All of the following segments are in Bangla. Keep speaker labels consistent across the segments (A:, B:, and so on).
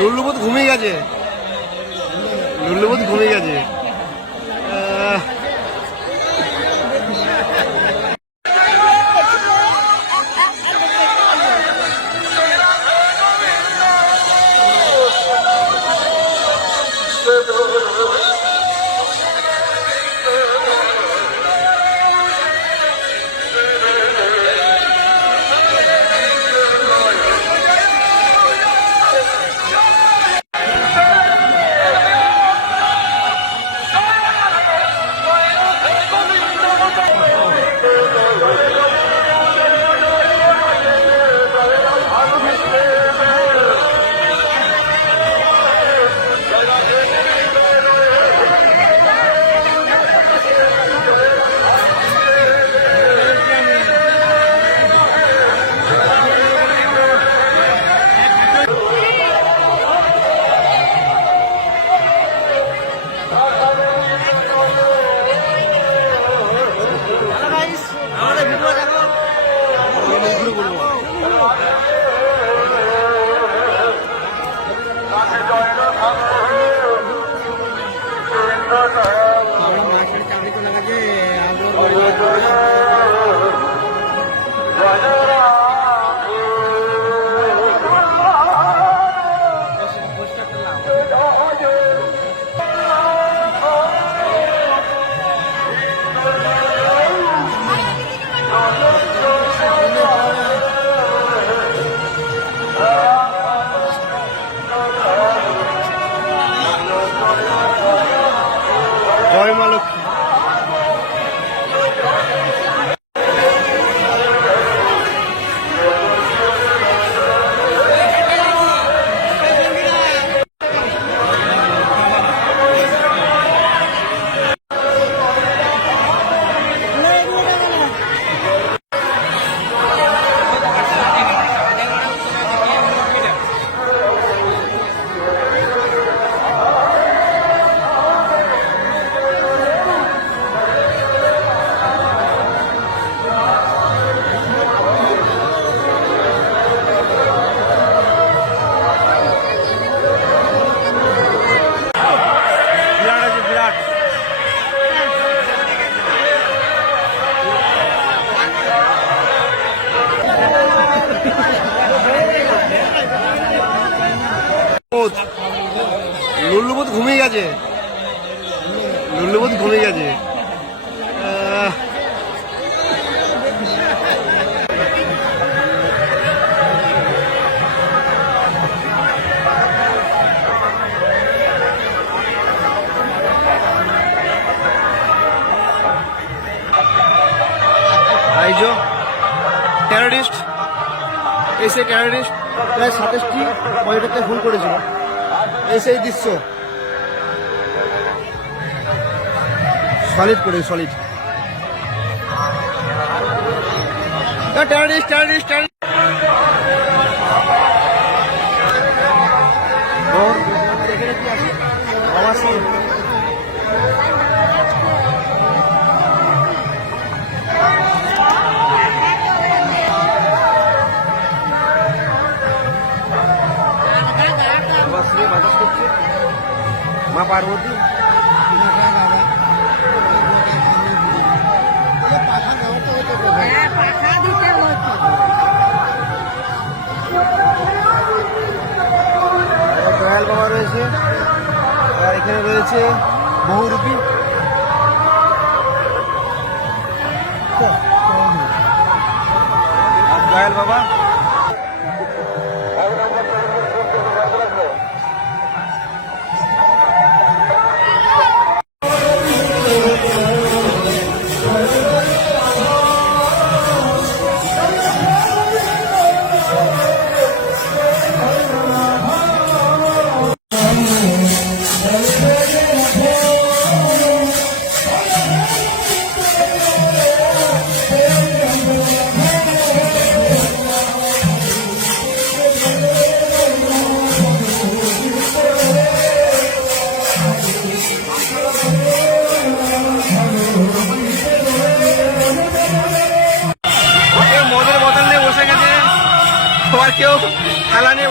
A: লুল্লুবোধ ঘুমিয়ে গেছে। লুল্লুবোধ ঘুমিয়ে গেছে। ঘুমিয়ে গেছে। লুল্লুবোধ ঘুমিয়ে গেছে। আইজো এসে টেরোরিস্ট প্রায় সাতাশটি পর্যটককে খুন করেছিল। এই দৃশ্য সলিড করে সলিড টেরোরিস্ট টেরোরিস্ট টেরোরিস্ট আমার সিং বাবা শ্রী বাতাস করছে মা পার্বতী দয়াল বাবা রয়েছে। এখানে রয়েছে বহুরূপী। দয়াল বাবা।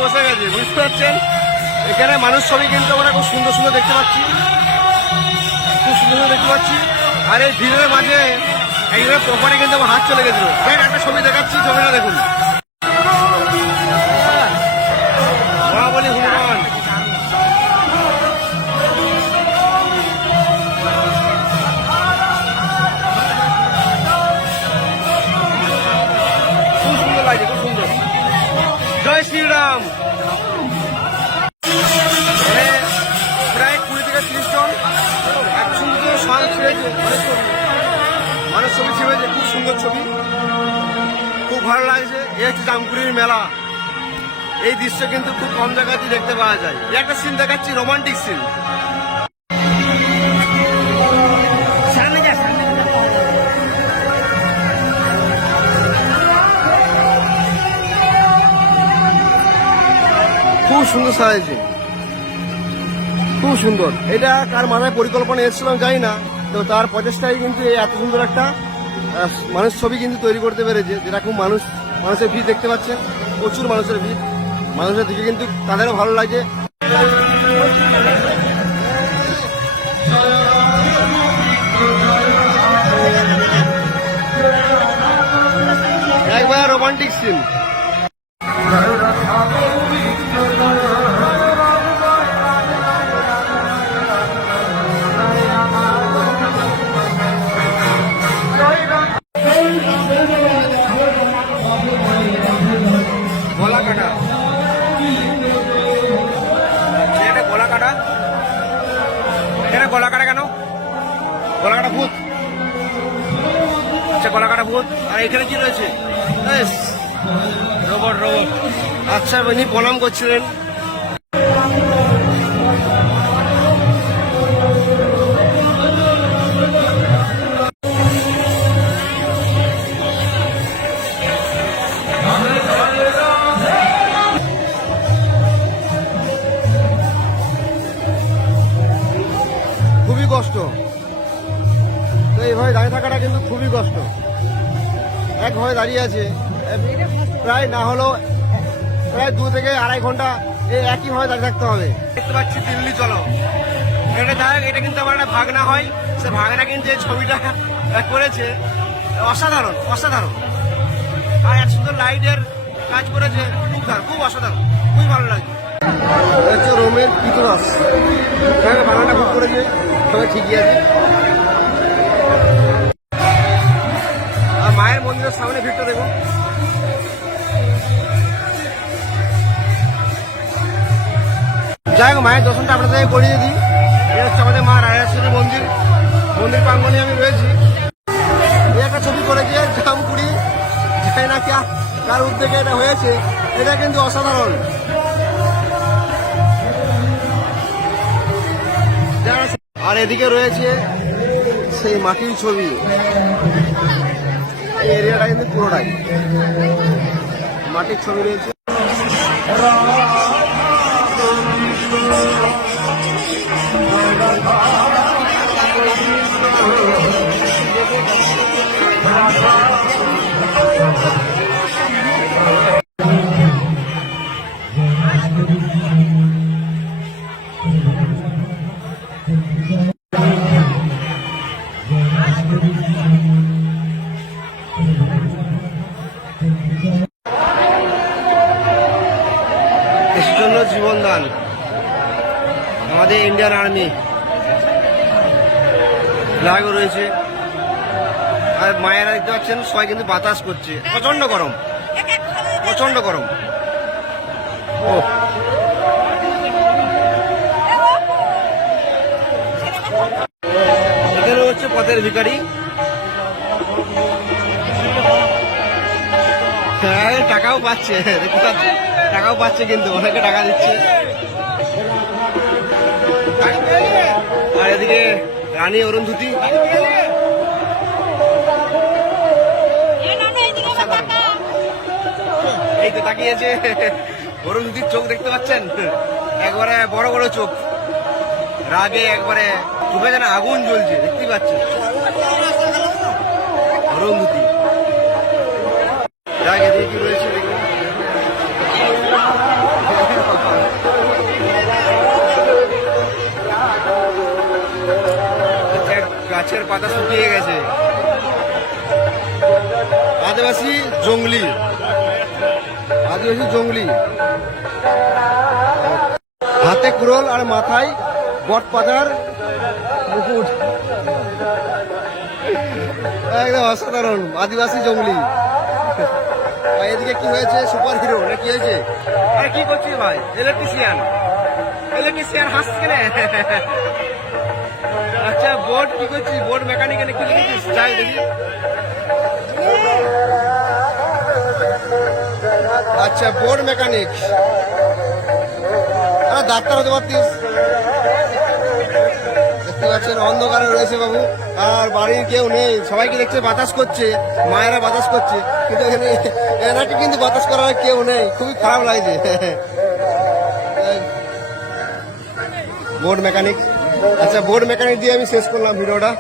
A: বসে গেছে, বুঝতে পারছেন? এখানে মানুষ ছবি কিন্তু আমরা খুব সুন্দর সুন্দর দেখতে পাচ্ছি। খুব সুন্দর সুন্দর দেখতে পাচ্ছি। আর এই ভিড়ের মাঝে এইভাবে কোম্পানি কিন্তু আমার হাত চলে গেছিল। একটা ছবি দেখাচ্ছি, ছবিটা দেখুন। মানুষ ছবি মানুষ ছবি খুব সুন্দর ছবি। খুব ভালো লাগছে। এই হচ্ছে জামপুরির মেলা। এই দৃশ্য কিন্তু খুব কম জায়গাতে দেখতে পাওয়া যায়। একটা সিন দেখাচ্ছি রোমান্টিক সিন খুব সুন্দর সাজাইছে। খুব সুন্দর। এটা কার মাথায় পরিকল্পনা এসেছিলাম জানি না। তো তার প্রচেষ্টায় কিন্তু এই এত সুন্দর একটা মানুষ ছবি কিন্তু তৈরি করতে পেরেছে খুব মানুষ, মানুষের ভিড় দেখতে পাচ্ছেন, প্রচুর মানুষের ভিড়। মানুষের দিকে কিন্তু তাদেরও ভালো লাগে। একবার রোমান্টিক সিন রোবট রোবট। আচ্ছা ইনি প্রণাম করছিলেন। খুবই কষ্ট। তো এইভাবে দাঁড়িয়ে থাকাটা কিন্তু খুবই কষ্ট। এক একভাবে দাঁড়িয়ে আছে। প্রায় না হলেও প্রায় দু থেকে আড়াই ঘণ্টা এই একইভাবে দাঁড়িয়ে থাকতে হবে। দেখতে পাচ্ছি দিল্লি চলো। এটা হোক, এটা কিন্তু আমার একটা ভাগনা হয়। সে ভাগনা কিন্তু এই ছবিটা করেছে। অসাধারণ অসাধারণ। আর এত সুন্দর লাইটের কাজ করেছে। খুব খুব অসাধারণ খুবই ভালো লাগছে হচ্ছে রোমের পিতরস। হ্যাঁ বাগানটা খুব করেছে সবাই ঠিকই আছে। আর মায়ের মন্দিরের সামনে ভিড়টা দেখুন। যাই হোক, মায়ের দর্শনটা আপনাদের করিয়ে দিই। এটা হচ্ছে আমাদের মা রায়েশ্বরী মন্দির। মন্দির প্রাঙ্গনে আমি রয়েছি। একটা ছবি করেছে জামপুরি জানি না কে কার উদ্যোগে এটা হয়েছে। এটা কিন্তু অসাধারণ। আর এদিকে রয়েছে সেই মাটির ছবি। এই এরিয়াটা কিন্তু পুরোটাই। মাটির ছবি রয়েছে। দেশের আমাদের ইন্ডিয়ান আর্মি। ফ্ল্যাগ রয়েছে। আর মায়েরা দেখতে পাচ্ছেন, সবাই কিন্তু বাতাস করছে। প্রচণ্ড গরম। প্রচণ্ড গরম। ও। এখানে হচ্ছে পথের ভিখারি। হ্যাঁ টাকাও পাচ্ছে। টাকাও পাচ্ছে কিন্তু, অনেকে টাকা দিচ্ছে। এদিকে রানী অরুন্ধতি। এই তো তাকিয়েছে। অরুন্ধতির চোখ দেখতে পাচ্ছেন? একবারে বড় বড় চোখ। রাগে একবারে চোখে যেন আগুন জ্বলছে দেখতেই পাচ্ছেন? অরুন্ধতি। রাগে কি রয়েছে পাতা শুকিয়ে গেছে। আদিবাসী জঙ্গলি। আদিবাসী জঙ্গলি। হাতে কুড়োল আর মাথায় বট পাতার মুকুট। একদম অসাধারণ, আদিবাসী জঙ্গলি। এদিকে কি হয়েছে? সুপার হিরো না কি হয়েছে? কি করছিস ভাই? ইলেকট্রিশিয়ান ইলেকট্রিশিয়ান হাসছে বোর্ড, কি করছিস? বোর্ড মেকানিক এনে কি লিখেছিস? যাই দেখি। আচ্ছা বোর্ড মেকানিক ডাক্তার হতে পারতিস। দেখতে পাচ্ছেন, অন্ধকারে রয়েছে বাবু। আর বাড়ির কেউ নেই। সবাইকে দেখছে, বাতাস করছে। মায়েরা বাতাস করছে। কিন্তু এখানে, এনাকে কিন্তু বাতাস করার কেউ নেই। খুবই খারাপ লাগছে। বোর্ড মেকানিক আচ্ছা বোর্ড মেকানিক দিয়ে আমি শেষ করলাম ভিডিওটা।